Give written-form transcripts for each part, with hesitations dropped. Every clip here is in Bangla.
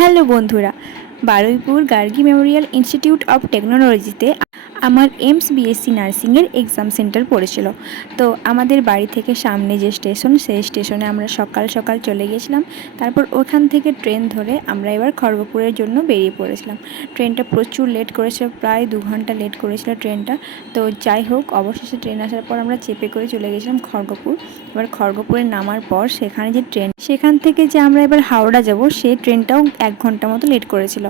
হ্যালো বন্ধুরা, Baruipur Gargi Memorial institute of টেকনোলজিতে আমার এমস বিএসসি নার্সিংয়ের এক্সাম সেন্টার পড়েছিল। তো আমাদের বাড়ি থেকে সামনে যে স্টেশন, সেই স্টেশনে আমরা সকাল সকাল চলে গেছিলাম। তারপর ওখান থেকে ট্রেন ধরে আমরা এবার খড়গপুরের জন্য বেরিয়ে পড়েছিলাম। ট্রেনটা প্রচুর লেট করেছিল, প্রায় 2 ঘন্টা লেট করেছিল ট্রেনটা। তো যাই হোক, অবশেষে ট্রেন আসার পর আমরা চেপে করে চলে গেছিলাম খড়গপুর। এবার খড়গপুরে নামার পর সেখানে যে ট্রেন, সেখান থেকে যে আমরা এবার হাওড়া যাব, সেই ট্রেনটাও 1 ঘন্টা মতো লেট করেছিল।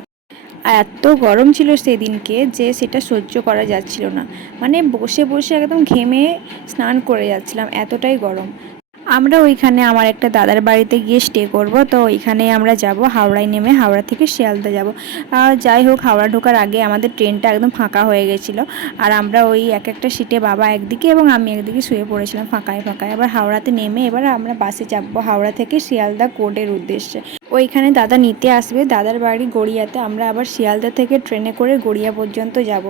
আর এত গরম ছিল সেদিনকে যে সেটা সহ্য করা যাচ্ছিল না। মানে বসে বসে একদম ঘেমে স্নান করে যাচ্ছিলাম, এতটাই গরম। আমরা ওইখানে আমার একটা দাদার বাড়িতে গিয়ে স্টে করব। তো ওইখানে আমরা যাব, হাওড়ায় নেমে হাওড়া থেকে শিয়ালদা যাব। যাই হোক, হাওড়া ঢোকার আগে আমাদের ট্রেনটা একদম ফাঁকা হয়ে গেছিলো। আর আমরা ওই একটা সিটে, বাবা একদিকে এবং আমি একদিকে শুয়ে পড়েছিলাম ফাঁকায় ফাঁকায়। আবার হাওড়াতে নেমে এবার আমরা বাসে চাপবো হাওড়া থেকে শিয়ালদা কোর্টের উদ্দেশ্যে। ওইখানে দাদা নিতে আসবে, দাদার বাড়ি গড়িয়াতে। আমরা আবার শিয়ালদা থেকে ট্রেনে করে গড়িয়া পর্যন্ত যাব।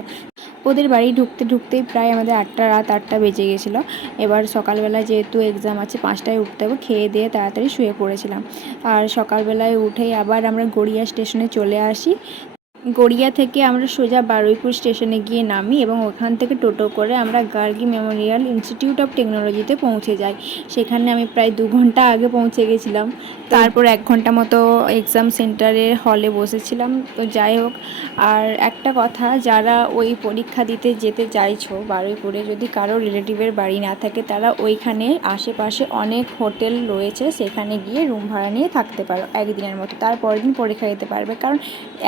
ওদের বাড়ি ঢুকতে ঢুকতেই প্রায় আমাদের রাত 8টা বেজে গেছিলো। এবার সকালবেলা যেহেতু এক্সাম আছে, 5টায় উঠতে হবে, খেয়ে দিয়ে তাড়াতাড়ি শুয়ে পড়েছিলাম। আর সকালবেলায় উঠেই আবার আমরা গড়িয়া স্টেশনে চলে আসি। গড়িয়া থেকে আমরা সোজা বারুইপুর স্টেশনে গিয়ে নামি এবং ওখান থেকে টোটো করে আমরা গার্গী মেমোরিয়াল ইনস্টিটিউট অফ টেকনোলজিতে পৌঁছে যাই। সেখানে আমি প্রায় 2 ঘন্টা আগে পৌঁছে গেছিলাম। তারপর 1 ঘন্টা মতো এক্সাম সেন্টারের হলে বসেছিলাম। তো যাই হোক, আর একটা কথা, যারা ওই পরীক্ষা দিতে যেতে চাইছো বারুইপুরে, যদি কারো রিলেটিভের বাড়ি না থাকে, তারা ওইখানে আশেপাশে অনেক হোটেল রয়েছে, সেখানে গিয়ে রুম ভাড়া নিয়ে থাকতে পারো একদিনের মতো। তারপরের দিন পরীক্ষা দিতে পারবে, কারণ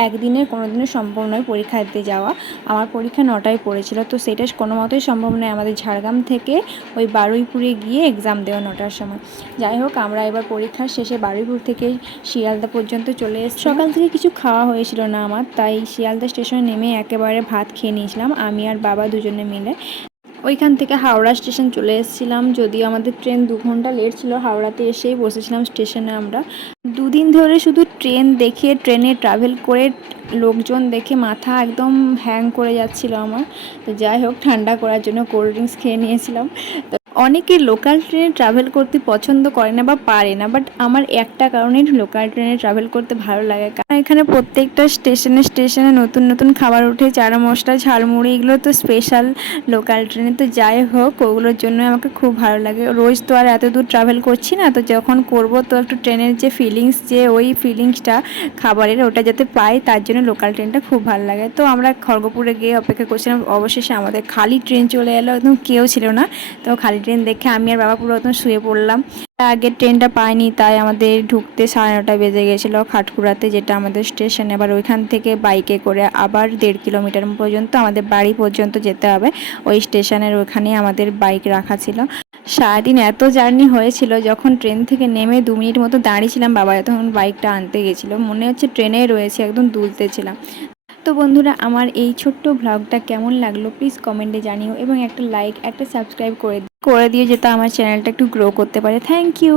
একদিনের কোনোদিনও সম্ভব নয় পরীক্ষা দিতে যাওয়া। আমার পরীক্ষা 9টায় পড়েছিল, তো সেটা কোনো মতোই সম্ভব নয় আমাদের ঝাড়গ্রাম থেকে ওই বারুইপুরে গিয়ে এক্সাম দেওয়া 9টার সময়। যাই হোক, আমরা এবার পরীক্ষার শেষে বারুইপুর থেকে শিয়ালদা পর্যন্ত চলে এসেছি। সকাল থেকে কিছু খাওয়া হয়েছিল না আমার, তাই শিয়ালদা স্টেশনে নেমে একেবারে ভাত খেয়ে নিয়েছিলাম আমি আর বাবা দুজনে মিলে। ওইখান থেকে হাওড়া স্টেশন চলে এসেছিলাম, যদিও আমাদের ট্রেন 2 ঘন্টা লেট ছিল। হাওড়াতে এসেই বসেছিলাম স্টেশনে। আমরা 2 দিন ধরে শুধু ট্রেন দেখে, ট্রেনে ট্রাভেল করে, লোকজন দেখে মাথা একদম হ্যাং করে যাচ্ছিল আমার। তো যাই হোক, ঠান্ডা করার জন্য কোল্ড ড্রিঙ্কস খেয়ে নিয়েছিলাম। তো অনেকে লোকাল ট্রেনে ট্রাভেল করতে পছন্দ করে না বা পারে না, বাট আমার একটা কারণেই লোকাল ট্রেনে ট্রাভেল করতে ভালো লাগে, কারণ এখানে প্রত্যেকটা স্টেশনে স্টেশনে নতুন নতুন খাবার ওঠে, চানা মশলা, ঝালমুড়ি, এগুলো তো স্পেশাল লোকাল ট্রেনে। তো যাই হোক, ওগুলোর জন্য আমাকে খুব ভালো লাগে। রোজ তো আর এত দূর ট্রাভেল করছি না, তো যখন করব তো একটু ট্রেনের যে ফিলিংস, যে ওই ফিলিংসটা খাবারের, ওটা যাতে পাই, তার জন্য লোকাল ট্রেনটা খুব ভালো লাগে। তো আমরা খড়গপুরে গিয়ে অপেক্ষা করছিলাম। অবশেষে আমাদের খালি ট্রেন চলে এলো, একদম কেউ ছিল না। তো খালি ট্রেন দেখে আমি আর বাবা পুরো একদম শুয়ে পড়লাম। আগের ট্রেনটা পাইনি, তাই আমাদের ঢুকতে 9:30 বেজে গেছিলো খাটকুড়াতে, যেটা আমাদের স্টেশন। এবার ওইখান থেকে বাইকে করে আবার 1.5 কিলোমিটার পর্যন্ত আমাদের বাড়ি পর্যন্ত যেতে হবে। ওই স্টেশনের ওখানেই আমাদের বাইক রাখা ছিল। সারাদিন এত জার্নি হয়েছিল, যখন ট্রেন থেকে নেমে 2 মিনিট মতো দাঁড়িয়েছিলাম, বাবা তখন বাইকটা আনতে গেছিলো, মনে হচ্ছে ট্রেনেই রয়েছে, একদম দুলতেছিলাম। তো বন্ধুরা, আমার এই ছোট্ট ভ্লগটা কেমন লাগলো প্লিজ কমেন্টে জানিও, এবং একটা লাইক, একটা সাবস্ক্রাইব করে দিও, যেটা আমার চ্যানেলটা একটু গ্রো করতে পারে। Thank you.